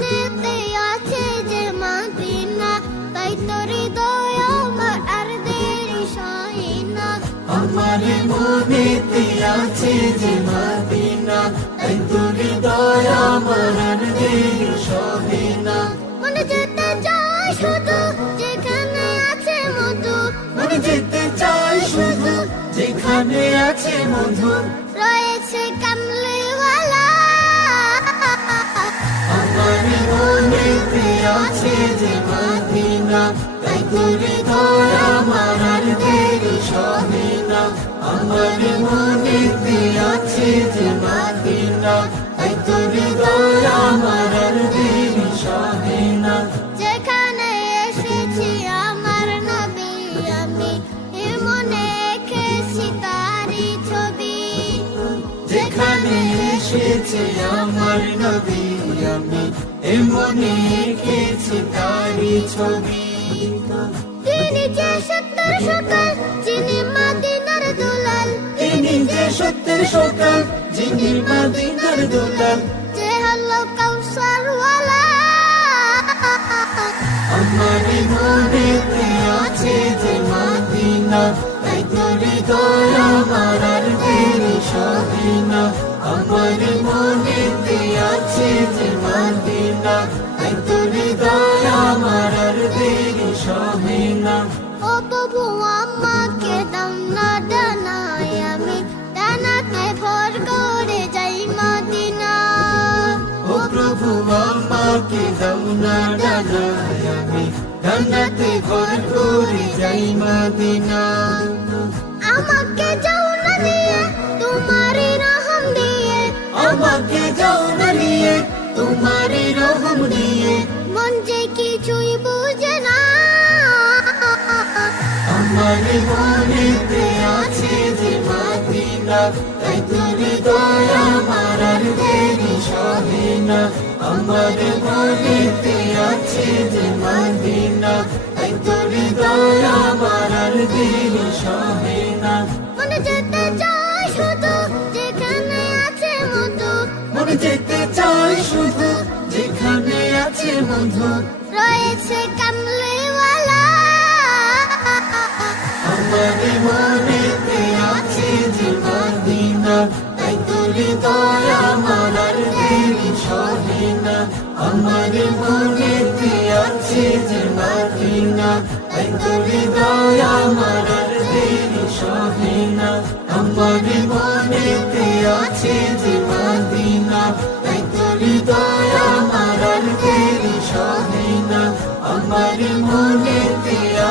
মনেতে আছে যে মাদিনা তাই তোর হৃদয় আর দেরি সয় না। আমার মনেতে আছে যে মাদিনা তাই তোর আমার আর দেরি না। মনে যেতে চায় শুধু যেখানে আছে মধু। মনে যেতে চাই শুধু যেখানে আছে মধু। রয়েছে কামলিওয়ালা। মনেতে আছে যে মাদিনা তাই হৃদয় আমার আর দেরি না। আমার মনে আছে যে তাই এসেছে আমার নবী আমি এমনি এঁকেছি তারি ছবি। তিনি যে সত্তর সকাল যিনি মাদিনার দুলাল। তিনি যে সত্যের সকাল যিনি মাদিনার দোলাল। যে হলো কাউসার ওয়ালা আমার আছে যে মাদিনা তাই তোর হৃদয় মাদিনা তাই তোর হৃদয় আমার আর দেরি সহে না ও প্রভু আমাকে দাও না ডানায় আমি ডানাতে ভর করে যাই মাদিনা। ও প্রভু আমাকে দাও না ডানায় আমি ডানাতে ঘর করে যাই মাদিনা। আমাকে যাও আমার মনেতে আছে যে মাদিনা তাই তোর হৃদয় আমার আর দেরি সহে না। আমার মনেতে আছে যে মাদিনা তাই তোর হৃদয় আমার দেরি সহে না। মনে যেতে চাই শুধু যেখানে আছে মধু মনে যেতে চাই শুধু যেখানে আছে বন্ধু। রয়েছে কামলিওয়ালা আমার মনেতে আছে যে মাদিনা তাই তোর হৃদয় আমার আর দেরি সহে না আমার মনেতে আছে যে মাদিনা তাই তোর হৃদয় আমার আর দেরি সহে না আমার মনেতে আছে যে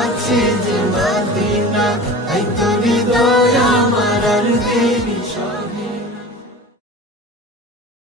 আছে যে মাদিনা তাই